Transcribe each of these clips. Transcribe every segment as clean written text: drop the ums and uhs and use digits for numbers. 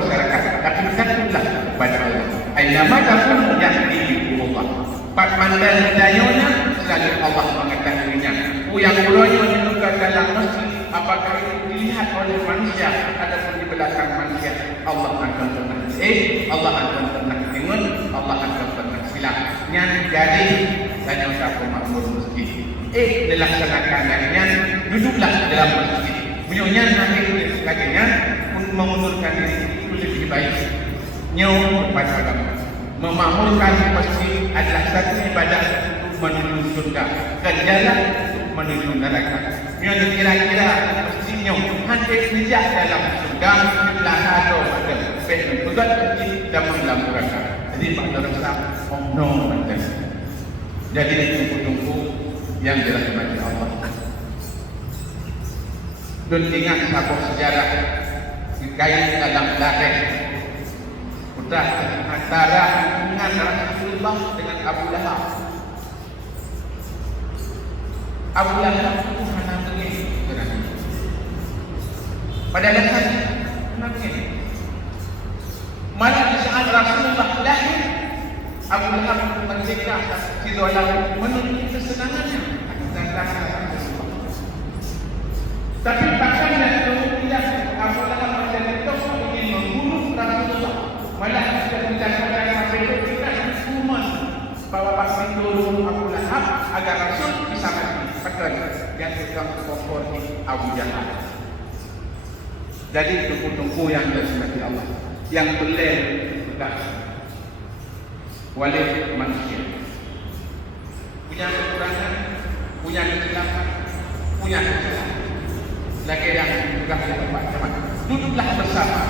masyarakat, tapi takutlah kepada Allah. Aina takun yahdikumullah. Pak mandal hidayahnya selalu Allah mengetahuinya. Yang ulanya juga dalam masjid, apakah itu dilihat oleh manusia ataupun di belakang manusia, Allah akan pernah Allah akan pernah dengar, Allah akan pernah silap. Yang jadi saya usah makmur masjid. Dilaksanakan lainnya, duduklah dalam masjid. Punyanya nanti sebagainya untuk mengundurkan diri itu lebih baik. Nyawa kepada agama. Memakmurkan masjid adalah satu ibadah untuk menuju surga dan jalan untuk menuju neraka. Yang kira-kira masjidnya hampir sejak dalam surga sebelah ada pada pihak pegat masjid dan dalam neraka. Jadi pada rasa no macam. Jadi tunggu-tunggu yang dirahmati Allah. Dan ingat satu sejarah dikait dalam lahir sudah antara hubungan Rasulullah dengan Abu Lahab. Abu Lahab itu mana begini? Pada dasarnya begini. Malah di saat Rasulullah lahir, Abu Lahab mencegah si Dolar menuntut kesenangannya dan rasa Rasulullah. Tapi bahkan yang kemudian Abu Lahab menjadi tokoh ingin membunuh Rasulullah. Malah sudah mencatatkan sampai itu kita hukuman bahwa pasti turun Abu Lahab agar Rasul bisa mati. Bahkan yang tukang kompor Abu Jahal. Jadi tunggu-tunggu yang dirahmati Allah, yang boleh sudah walid manusia punya kekurangan, punya kesilapan, punya kesalahan. Lagi yang juga teman-teman, duduklah bersama.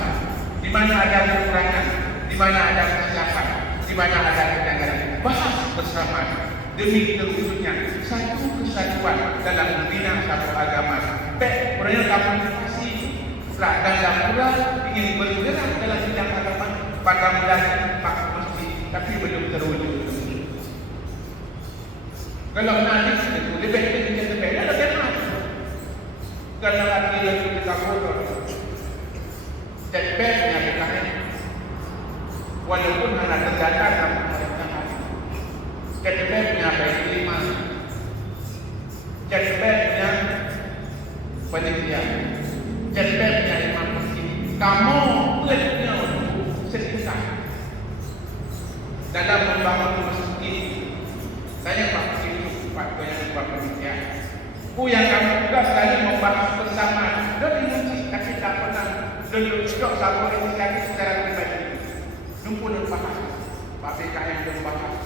Di mana ada kekurangan, di mana ada kesilapan, di mana ada kegagalan, bahas bersama demi terwujudnya satu kesatuan dalam membina satu agama. Perintah komunikasi dan pula ingin bergerak dalam bidang agama pada bulan Pak Masjid, tapi belum terwujud. Kalau nanti itu lebih ada tema. Karena lagi yang kita bodoh. Cekpetnya kita ini, walaupun anak terdata dalam pemerintahan, cekpetnya baik lima, cekpetnya penitia, cekpetnya imam masjid. Kamu punya sekitar dalam membangun masjid. Saya pakai Pak penitia. Yang kamu juga sekali membahas bersama dari masjid, tapi tak pernah duduk sama inisiatif secara pribadi. Jumpa dan bahas, PKM dan bahas,